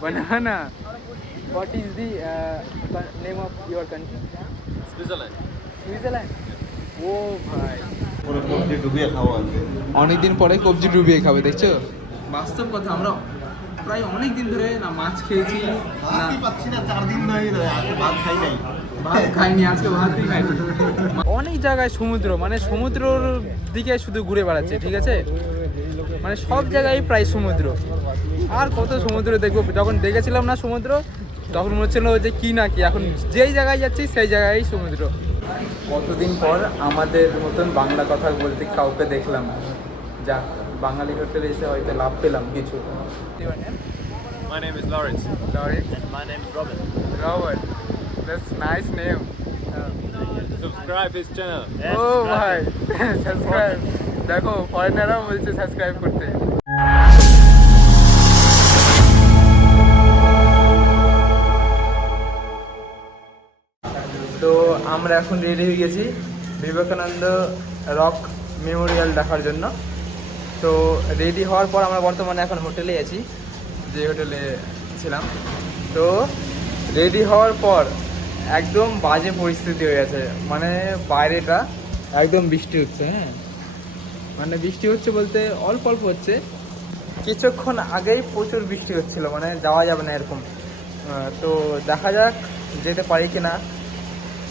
banana. What is the uh, name of your country? Switzerland Switzerland. ও ভাই পরে কবজি ডুবিয়ে খাওয়া আছে। অনেকদিন পরে কবজি ডুবিয়ে খাবে দেখছ? বাস্তব কথা আমরা প্রায় অনেক দিন ধরে না মাছ খেয়েছি না ভাতই পাচ্ছি না চার দিন ধরে আজকে ভাত খাই নাই। ভাত খাইনি আজকে ভাতই খাইনি। অনেক জায়গায় সমুদ্র মানে সমুদ্রর দিকে শুধু ঘুরে বেড়াচ্ছে ঠিক আছে? মানে সব জায়গায় প্রায় সমুদ্র। আর কত সমুদ্র দেখব যখন দেখেছিলাম না সমুদ্র তখন মনে হচ্ছিল যে কি না কি এখন যেই জায়গায় যাচ্ছি সেই জায়গায় সমুদ্র কতদিন পর আমাদের মতন বাংলা কথা বলতে কাউকে দেখলাম যাক বাঙালি হোটেলে এসে হয়তো লাভ পেলাম কিছু My name is Lawrence. Lawrence? And my name is Robin. Robert, that's nice name. Subscribe his channel. ও ভাই সাবস্ক্রাইব দেখো ফরেনাররাও বলছে সাবস্ক্রাইব করতে আমরা এখন রেডি হয়ে গেছি বিবেকানন্দ রক মেমোরিয়াল দেখার জন্য। তো রেডি হওয়ার পর আমরা বর্তমানে এখন হোটেলে আছি, যে হোটেলে ছিলাম। তো রেডি হওয়ার পর একদম বাজে পরিস্থিতি হয়ে গেছে মানে বাইরেটা একদম বৃষ্টি হচ্ছে হ্যাঁ। মানে বৃষ্টি হচ্ছে বলতে অল্প অল্প হচ্ছে, কিছুক্ষণ আগেই প্রচুর বৃষ্টি হচ্ছিল মানে যাওয়া যাবে না এরকম। তো দেখা যাক যেতে পারি কি না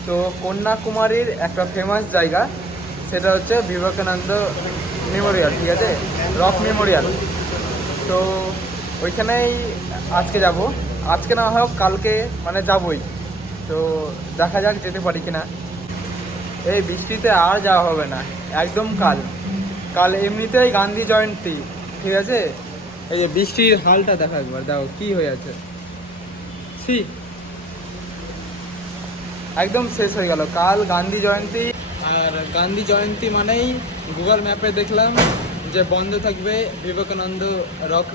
তো কন্যাকুমারীর একটা ফেমাস জায়গা, সেটা হচ্ছে বিবেকানন্দ মেমোরিয়াল, ঠিক আছে? Rock memorial. তো ওইখানেই আজকে যাব। আজকে না হোক কালকে মানে যাবই। তো দেখা যাক যেতে পারি কিনা। এই বৃষ্টিতে আর যাওয়া হবে না, একদম কাল। কাল এমনিতেই গান্ধী জয়ন্তী, ঠিক আছে? এই যে বৃষ্টির হালটা দেখা একবার দেখো কি হয়ে আছে? ছি। একদম শেষ হয়ে গেল। কাল গান্ধী জয়ন্তী। আর গান্ধী জয়ন্তী মানেই গুগল ম্যাপে দেখলাম যে বন্ধ থাকবে Vivekananda rock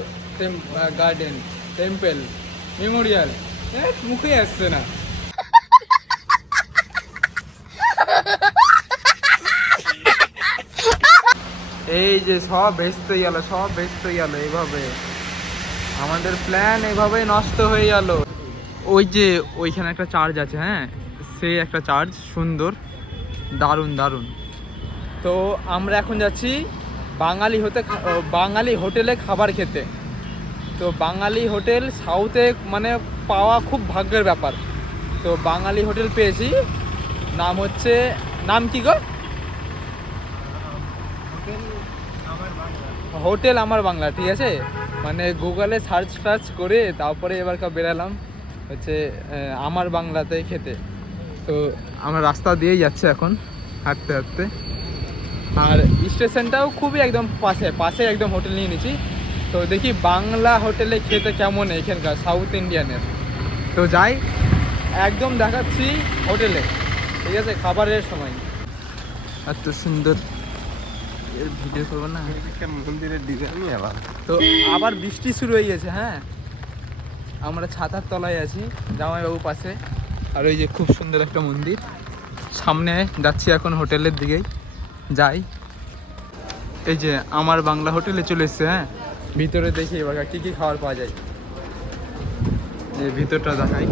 garden temple memorial মুখে আসছে না। এই যে সব ভেস্তে গেল সব ভেস্তে গেল এইভাবে আমাদের প্ল্যান এভাবেই নষ্ট হয়ে গেল। ওই যে ওইখানে একটা চার্জ আছে হ্যাঁ? সেই একটা চার্জ সুন্দর, দারুণ দারুণ। তো আমরা এখন যাচ্ছি বাঙালি হতে বাঙালি হোটেলে খাবার খেতে। তো বাঙালি হোটেল সাউথে মানে পাওয়া খুব ভাগ্যের ব্যাপার। তো বাঙালি হোটেল পেয়েছি। নাম হচ্ছে, নাম কি গো? হোটেল আমার বাংলা, ঠিক আছে? মানে গুগলে সার্চ টার্চ করে তারপরে এবার বেরালাম, হচ্ছে আমার বাংলাতে খেতে। তো আমরা রাস্তা দিয়েই যাচ্ছে এখন হাঁটতে হাঁটতে। আর স্টেশনটাও খুবই একদম পাশে পাশে একদম হোটেল নিয়ে নিয়েছি। তো দেখি বাংলা হোটেলে খেতে কেমন এখানকার সাউথ ইন্ডিয়ানের তো যাই একদম দেখাচ্ছি হোটেলে ঠিক আছে খাবারের সময়। এত সুন্দর ভিডিও করব না। তো আবার বৃষ্টি শুরু হয়ে গেছে হ্যাঁ। আমরা ছাতার তলায় আছি জামাইবাবু পাশে। আর ওই যে খুব সুন্দর একটা মন্দির। সামনে যাচ্ছি এখন হোটেলের দিকেই। যাই। এই যে আমার বাংলা হোটেলে চলে এসছে হ্যাঁ? ভিতরে দেখি এবার কী কী খাবার পাওয়া যায়। যে ভিতরটা দেখাই।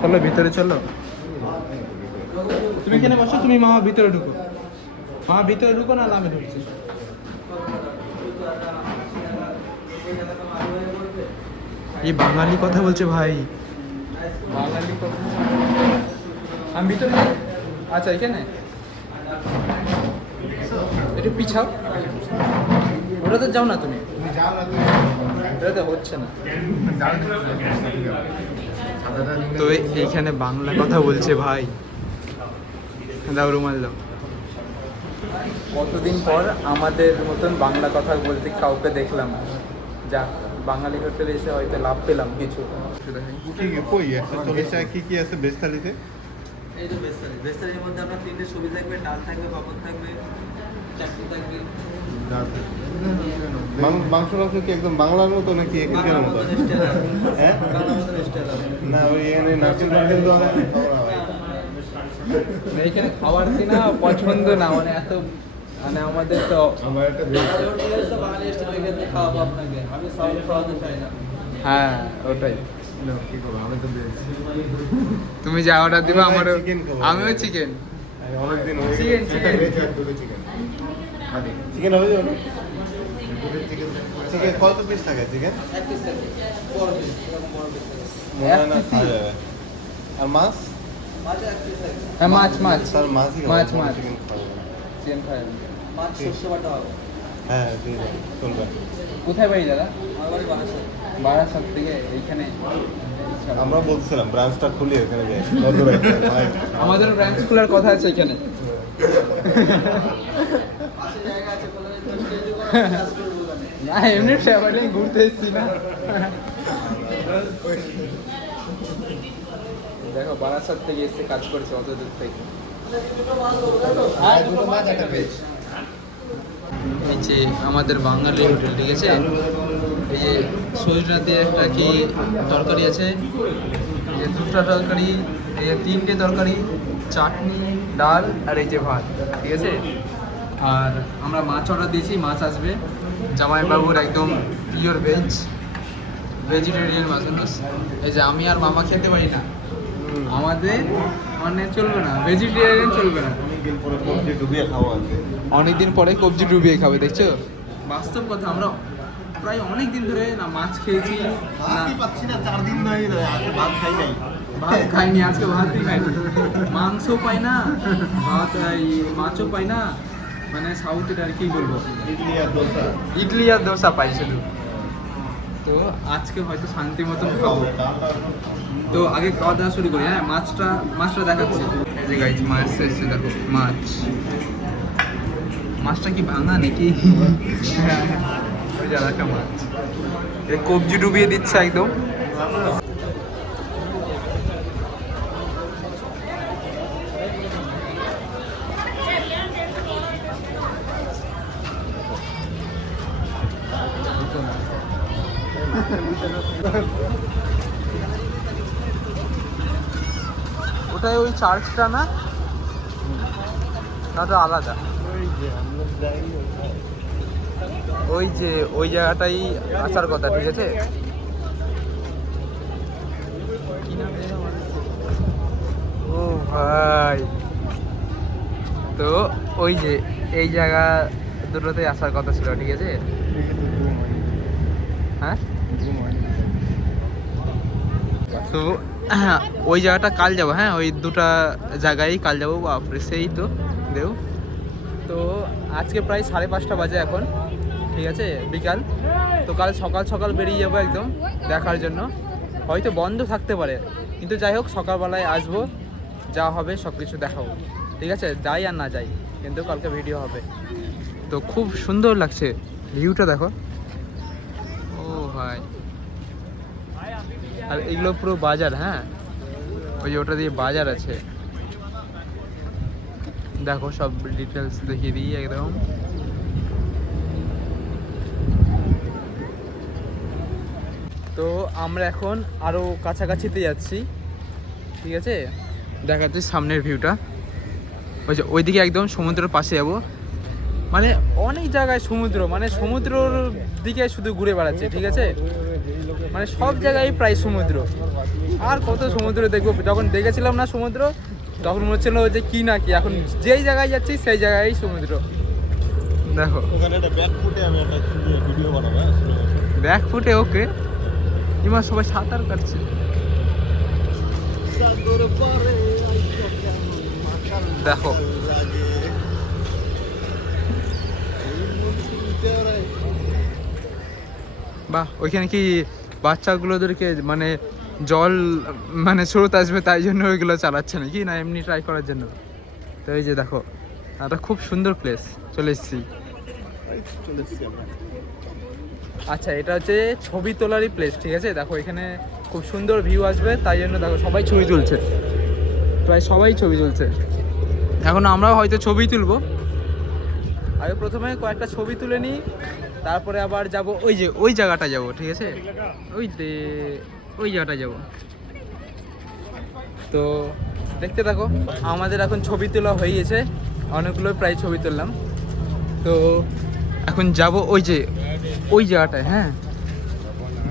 চলো, ভিতরে চলো। তুমি এখানে বসো, তুমি মামা ভিতরে ঢুকো। মামা ভিতরে ঢুকো না আমি ঢুকছি। এই বাঙালি কথা বলছে ভাই। বাঙালি কথা আমি ভিতরে আচ্ছা এখানে? একটু পিছাও। ওটাতে যাও না তুমি। ওটাতে হচ্ছে না। তো এইখানে বাংলা কথা বলছে ভাই। দাও রুমাল দাও। কতদিন পর আমাদের মতন বাংলা কথা বলতে কাউকে দেখলাম যাক। বাঙালি হোটেলে এসে হয়তো লাভ পেলাম কিছু। কি কি কি আছে বেশ থালিতে এই তো বেস্তারি বেস্তারির মধ্যে আপনার তিনটে সবজি থাকবে ডাল থাকবে পাপড় থাকবে চাটনি থাকবে। মাংস মাংস কি একদম বাংলার মতো নাকি হ্যাঁ? না ওই এখানে নার্সিং হোম কিন্তু অনেক খাবার কিনা পছন্দ না? মানে এত মানে আমাদের তো আমার খাওয়াবো আপনাকে। আমি খাওয়াতে চাই না। হ্যাঁ ওটাই। কি করব? আমি তুমি যা অর্ডার দিবে আমি আমারও chicken আমিও চিকেন অনেকদিন চিকেন চিকেন হবে চিকেন চিকেন কত পিস থাকে চিকেন খাওয়া আর মাছ? হ্যাঁ মাছ মাছ। মাছ, মাছ। চিকেন খাব হ্যাঁ কোথায় বাড়ি দাদা? আমার বারাসাত। থেকে এইখানে। আমরা বলছিলাম ব্রাঞ্চটা খুলি ভাই। আমাদেরও ব্রাঞ্চ খোলার কথা আছে এখানে। ওখানে। না এমনি ট্রাভেলিং ঘুরতে এসেছি না। দেখো বারাসাত থেকে এসে কাজ করেছে অত দূর থেকে। হ্যাঁ দুটো মাছ একটা ভেজ এই যে আমাদের বাঙালি হোটেল ঠিক আছে? এই যে সজনাতে একটা কি তরকারি আছে? এই যে দুটো তরকারি এই যে তিনটে তরকারি চাটনি ডাল আর এই যে ভাত ঠিক আছে? আর আমরা মাছ অর্ডার দিয়েছি মাছ আসবে। জামাইবাবুর একদম পিওর ভেজ ভেজিটেরিয়ান মাছ? এই যে আমি আর মামা খেতে পারি না। আমাদের মানে চলবে না ভেজিটেরিয়ান চলবে না। অনেকদিন পরে কবজি ডুবিয়ে খাওয়া আছে। অনেকদিন পরে কবজি ডুবিয়ে খাবে দেখছ? বাস্তব কথা আমরা প্রায় অনেক দিন ধরে না মাছ খেয়েছি ভাতই পাচ্ছি না চার দিন আজকে ভাত খাই নাই। ভাত খাইনি আজকে ভাতই খাইনি। মাংস পাই না ভাত মাছও পাই না মানে সাউথের আর কি বলব? ইডলি আর দোসা। ইডলি আর দোসা পাই শুধু। তো আজকে হয়তো শান্তি মতন খাব। তো আগে খাওয়া দাওয়া শুরু করি হ্যাঁ মাছটা মাছটা দেখাচ্ছি। যে গাইজ মাছ এসছে দেখো মাছ। মাছটা কি ভাঙা নাকি? হ্যাঁ, ওই যে মাছ। কবজি ডুবিয়ে দিচ্ছে একদম। ওটাই ওই চার্চটা না? না তো আলাদা। ওই যে, ওই জায়গাটাই আসার কথা, ঠিক আছে? ও ভাই। তো ওই যে, এই জায়গা দুটোতে আসার কথা ছিল, ঠিক আছে? হ্যাঁ? তো ওই জায়গাটা কাল যাব হ্যাঁ? ওই দুটা জায়গায় কাল যাব, বাপরে, সেই তো দেও তো আজকে প্রায় সাড়ে পাঁচটা বাজে এখন, ঠিক আছে, বিকাল। তো কাল সকাল সকাল বেরিয়ে যাব একদম দেখার জন্য। হয়তো বন্ধ থাকতে পারে, কিন্তু যাই হোক, সকালবেলায় আসব, যা হবে সব কিছু দেখাবো। ঠিক আছে? যাই আর না যাই, কিন্তু কালকে ভিডিও হবে। তো খুব সুন্দর লাগছে ভিউটা দেখো। ও ভাই। আর এগুলো পুরো বাজার হ্যাঁ? ওই যে ওটা দিয়ে বাজার আছে। দেখো সব ডিটেলস দেখিয়ে দিই একদম। তো আমরা এখন আরও কাছাকাছিতে যাচ্ছি। ঠিক আছে? দেখাচ্ছি সামনের ভিউটা ওই যে ওইদিকে একদম সমুদ্রের পাশে যাব। মানে অনেক জায়গায় সমুদ্র মানে সমুদ্রর দিকে শুধু ঘুরে বেড়াচ্ছে, ঠিক আছে? মানে সব জায়গায় প্রায় সমুদ্র। আর কত সমুদ্র দেখব? যখন দেখেছিলাম না সমুদ্র তখন মনে হচ্ছিল যে কি না কি এখন যেই জায়গায় যাচ্ছি সেই জায়গায় সমুদ্র। দেখো। ওখানে একটা ব্যাক ফুটে আমি একটা ভিডিও বানাবো slow motion। ব্যাক ফুটে ওকে এবার সবাই সাঁতার কাটছে। দেখো। বাহ ওইখানে কি বাচ্চাগুলোদেরকে মানে জল মানে স্রোত আসবে তাই জন্য ওইগুলো চালাচ্ছে নাকি না, এমনি ট্রাই করার জন্য। তো এই যে দেখো, একটা খুব সুন্দর প্লেস চলে এসেছি। আচ্ছা এটা হচ্ছে ছবি তোলারই প্লেস ঠিক আছে? দেখো, এখানে খুব সুন্দর ভিউ আসবে, তাই জন্য দেখো, সবাই ছবি তুলছে। প্রায় সবাই ছবি তুলছে। এখন আমরাও হয়তো ছবি তুলবো। আগে প্রথমে কয়েকটা ছবি তুলে নিই, তারপরে আবার যাব, ওই যে, ওই জায়গাটা যাব, ঠিক আছে? ওই ওই জায়গাটা যাব। তো দেখতে থাকো, আমাদের এখন ছবি তোলা হয়ে গেছে অনেকগুলো প্রায় ছবি তুললাম। তো এখন যাব ওই যে, ওই জায়গাটায় হ্যাঁ?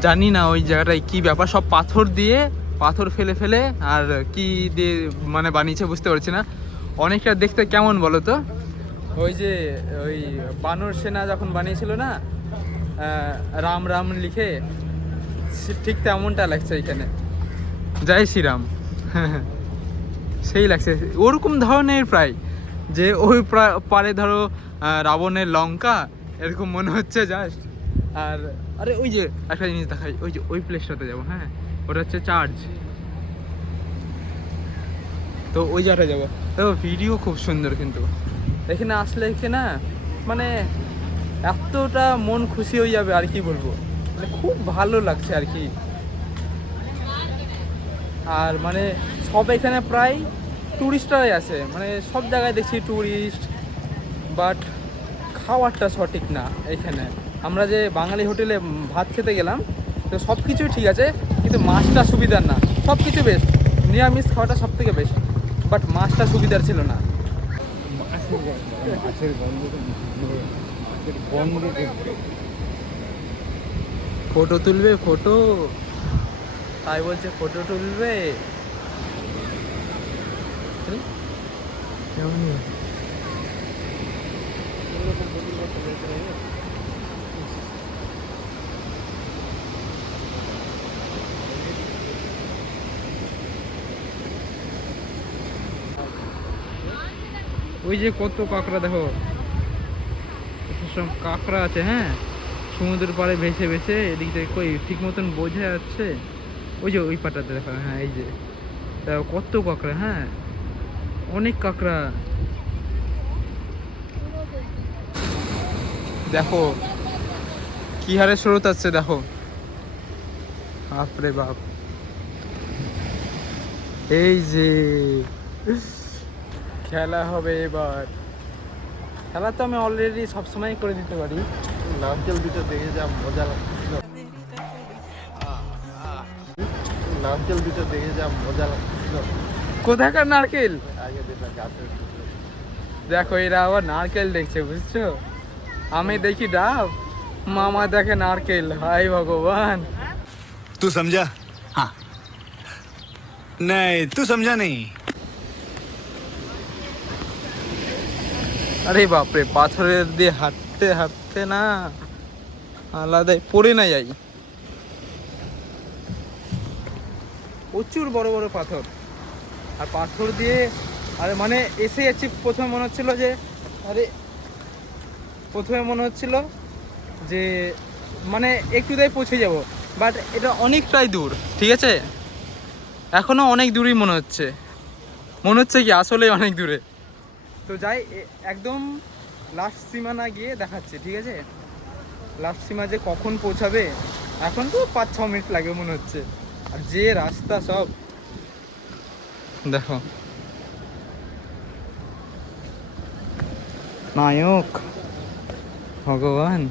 জানি না ওই জায়গাটায় কি ব্যাপার, সব পাথর দিয়ে, পাথর ফেলে ফেলে, আর কি দিয়ে মানে বানিয়েছে বুঝতে পারছি না। অনেকটা দেখতে কেমন বলো তো? ওই যে, ওই বানর সেনা যখন বানিয়েছিল না রাম রাম লিখে ঠিক তেমনটা লাগছে এখানে জয় শ্রীরাম। সেই লাগছে। ওরকম ধরনের প্রায়। যে ওই প্রা- ধরো রাবণের লঙ্কা, এরকম মনে হচ্ছে জাস্ট আর, আরে ওই যে, একটা জিনিস দেখাই। ওই যে, ওই প্লেসটাতে যাব হ্যাঁ? ওটা হচ্ছে চার্জ তো ওই জায়গাটা যাব। তো ভিডিও খুব সুন্দর কিন্তু। এখানে আসলে এখানে মানে এতটা মন খুশি হয়ে যাবে, আর কি বলব? মানে খুব ভালো লাগছে আর কি। আর মানে সব এখানে প্রায় টুরিস্টরাই আছে মানে সব জায়গায় দেখছি টুরিস্ট বাট খাওয়ারটা সঠিক না এখানে। আমরা যে বাঙালি হোটেলে ভাত খেতে গেলাম, তো সব কিছুই ঠিক আছে, কিন্তু মাছটা সুবিধার না। সব কিছু বেস্ট নিরামিষ খাওয়াটা সব থেকে বেস্ট বাট মাছটা সুবিধার ছিল না। মাছের গন্ধ। ফটো তুলবে ফটো তাই বলছে ফটো তুলবে। ওই যে কত কাঁকড়া, দেখো। সব কাঁকড়া আছে হ্যাঁ? সমুদ্রের পাড়ে ভেসে ভেসে এদিক থেকে কই, ঠিক মতন বোঝা যাচ্ছে? ওই যে ওই পাটাতে দেখা হ্যাঁ এই যে। দেখো কত কাঁকড়া হ্যাঁ? অনেক কাঁকড়া। দেখো, কি হারে স্রোত আছে দেখো। বাপরে বাপ। এই যে, খেলা হবে এবার। খেলা তো আমি অলরেডি সবসময় করে দিতে পারি। নারকেল দুটো দেখে যা মজা লাগছিল নারকেল দুটো দেখে যা মজা লাগছিল কোথাকার নারকেল? আগে যেটা দেখো এরা আবার নারকেল দেখছে বুঝছ? আমি দেখি ডাব মামা দেখে নারকেল। হাই ভগবান। তু সমঝা হ্যাঁ নাই তু সমঝা নেই আরে বাপরে পাথরের দিয়ে হাঁট হাঁটতে হাঁটতে না, আলাদাই, পড়ে না যাই। প্রচুর বড় বড় পাথর। আর পাথর দিয়ে, আরে মানে এসে যাচ্ছি, প্রথমে মনে হচ্ছিল যে, আরে, প্রথমে মনে হচ্ছিল যে মানে একটু দিয়ে পৌঁছে যাব। বাট এটা অনেকটাই দূর, ঠিক আছে? এখনও অনেক দূরই মনে হচ্ছে। মনে হচ্ছে কি আসলে অনেক দূরে। তো যাই একদম লাস্ট সীমানা গিয়ে দেখাচ্ছে, ঠিক আছে? লাস্ট সীমা যে কখন পৌঁছাবে, এখন তো পাঁচ, ছ মিনিট লাগে মনে হচ্ছে। আর যে রাস্তা সব, দেখো। নায়ক, ভগবান।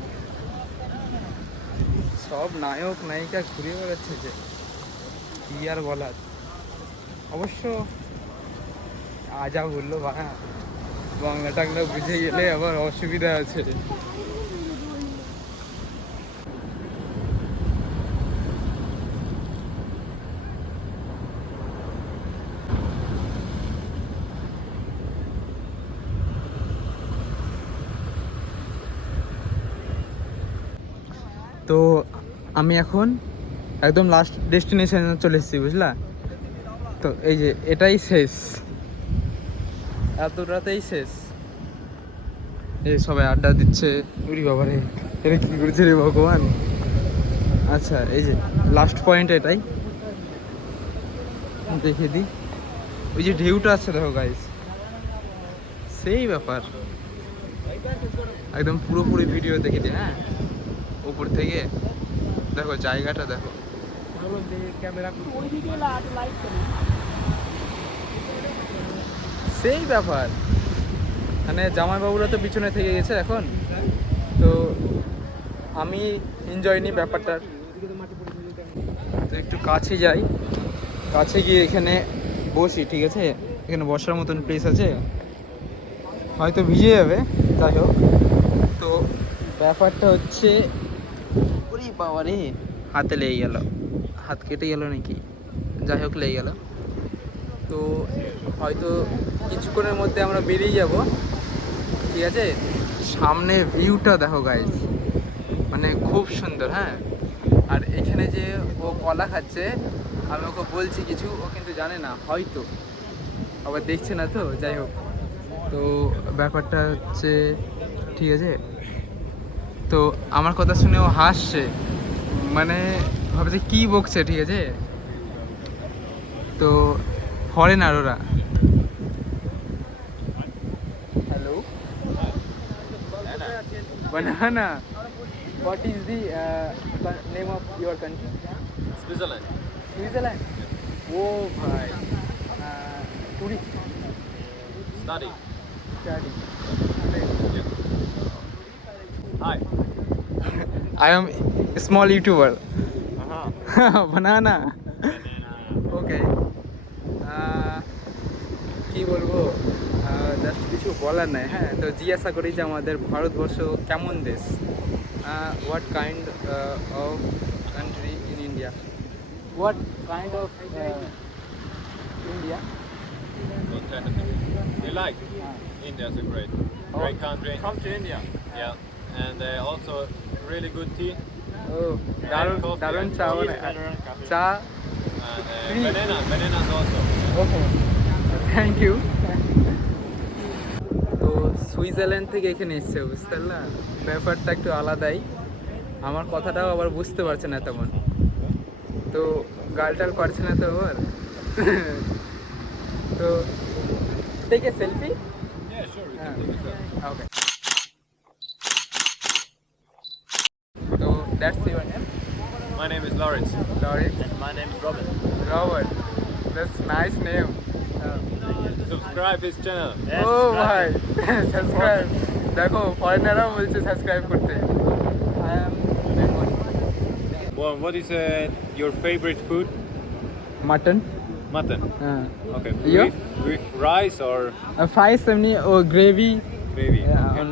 সব নায়ক, নায়িকা ঘুরে বেড়াচ্ছে যে, কি আর বলার। অবশ্য, আজা বলল বা বাংলা টাংলা বুঝে গেলে আবার অসুবিধা আছে। তো আমি এখন একদম লাস্ট ডেস্টিনেশনে চলে এসেছি, বুঝলা? তো এই যে এটাই শেষ। এতটাতেই শেষ। এই সবাই আড্ডা দিচ্ছে। উরি বাবারে এটা কি করেছে রে ভগবান? আচ্ছা এই যে লাস্ট পয়েন্ট এটাই। দেখে দিই। ওই যে ঢেউটা আছে দেখো গাইস সেই ব্যাপার। একদম পুরোপুরি ভিডিও দেখে দিই হ্যাঁ? উপর থেকে। দেখো জায়গাটা দেখো। সেই ব্যাপার। মানে জামাইবাবুরা তো পিছনে থেকে গেছে এখন। তো আমি এনজয় নিই ব্যাপারটার তো একটু কাছে যাই। কাছে গিয়ে এখানে বসি, ঠিক আছে? এখানে বসার মতন প্লেস আছে। হয়তো ভিজে যাবে, যাই হোক। তো ব্যাপারটা হচ্ছে, ওরে বাবা রে, হাতে লেগে গেল। হাত কেটে গেল নাকি? যাই হোক, লেগে গেল। তো হয়তো কিছুক্ষণের মধ্যে আমরা বেরিয়ে যাব। ঠিক আছে? সামনে ভিউটা দেখো গাইজ মানে খুব সুন্দর হ্যাঁ? আর এখানে যে ও কলা খাচ্ছে, আমি ওকে বলছি কিছু, ও কিন্তু জানে না, হয়তো। আবার দেখছে না তো, যাই হোক। তো ব্যাপারটা হচ্ছে, ঠিক আছে? তো আমার কথা শুনে ও হাসছে। মানে ভাবছে, কি বকছে? ঠিক আছে? তো ফরেনার ওরা। banana what is the uh, co- name of your country Switzerland. switzerland ও ভাই tourist Study. study Hi. i am a small youtuber Uh-huh. banana okay কি বলবো জাস্ট কিছু বলার নাই হ্যাঁ তো জিজ্ঞাসা করি যে আমাদের ভারতবর্ষ কেমন দেশ what kind of country in India what kind of India What kind of thing? You like? India's a great, great country. Come to India. Yeah. And uh, also really good tea. ও দারুণ coffee দারুণ and চা cheese মানে and coffee. চা And uh, Tea. banana, bananas also. Okay thank you তো Switzerland থেকে এখানে এসছে বুঝতে পারলা? ব্যাপারটা একটু আলাদাই। আমার কথাটাও আবার বুঝতে পারছে না তেমন। তো গালটাল পারছে না তো আবার? তো এ selfie Yeah, sure. We can take a selfie. Okay তো that's your name My name is Lawrence. লরিট And my name is Robin. Robert that's nice name Subscribe his channel. ও ভাই সাবস্ক্রাইব দেখো ফরেনাররাও বলছে সাবস্ক্রাইব করতে I am Bengali Well, what is uh, your favorite food? Mutton Mutton. হ্যাঁ Okay. You? With, with rice or fries এমনি ও gravy gravy? Okay.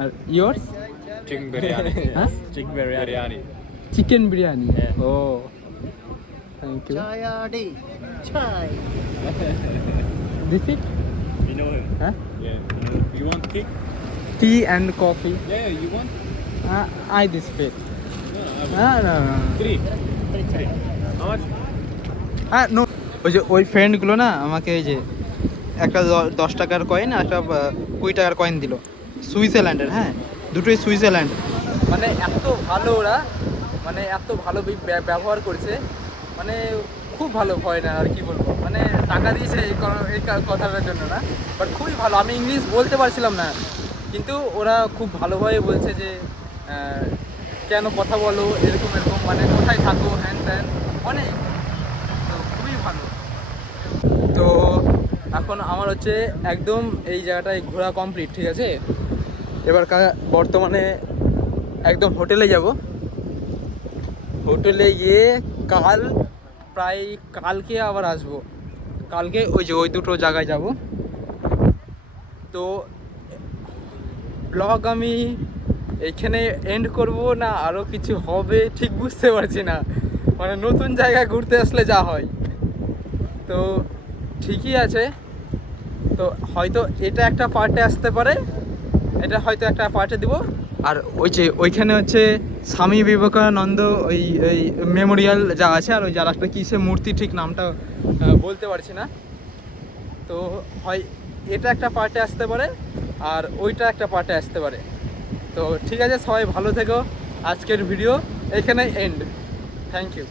R years Chicken biryani. Huh? Chicken biryani. Chicken biryani Yeah. Oh thank you This eat You know him? হ্যাঁ Yeah. You want kick? Tea and coffee Yeah, you want? I this pet No, I will. না না Three. Three. How much? হ্যাঁ no ওই যে ওই ফ্রেন্ডগুলো না আমাকে এই যে একটা দশ টাকার কয়েন আর একটা কুড়ি টাকার কয়েন দিল সুইজারল্যান্ডের হ্যাঁ দুটোই সুইজারল্যান্ড মানে এত ভালো ওরা মানে এত ভালো ব্যবহার করছে মানে খুব ভালো ভয় না আর কি বলব? মানে টাকা দিয়েছে এই এই কথাটার জন্য না বাট খুবই ভালো। আমি ইংলিশ বলতে পারছিলাম না, কিন্তু ওরা খুব ভালোভাবে বলছে যে কেন কথা বলো, এরকম এরকম মানে কোথায় থাকো, হ্যান ত্যান, অনেক। তো খুবই ভালো। তো এখন আমার হচ্ছে একদম এই জায়গাটায় ঘোরা কমপ্লিট ঠিক আছে? এবার বর্তমানে একদম হোটেলে যাব। হোটেলে গিয়ে কাল প্রায় কালকে আবার আসব। কালকে ওই যে ওই দুটো জায়গায় যাব। তো ব্লগ আমি এখানে এন্ড করব না আরও কিছু হবে ঠিক বুঝতে পারছি না। মানে নতুন জায়গায় ঘুরতে আসলে যা হয়। তো ঠিকই আছে। তো হয়তো এটা একটা পার্টে আসতে পারে। এটা হয়তো একটা পার্টে দিব। আর ওই যে ওইখানে হচ্ছে স্বামী বিবেকানন্দ ওই ওই মেমোরিয়াল যা আছে আর ওই যার একটা কিসে মূর্তি ঠিক নামটা বলতে পারছি না। তো হয় এটা একটা পার্টে আসতে পারে আর ওইটা একটা পার্টে আসতে পারে। তো ঠিক আছে, সবাই ভালো থেকো। আজকের ভিডিও এখানেই এন্ড থ্যাংক ইউ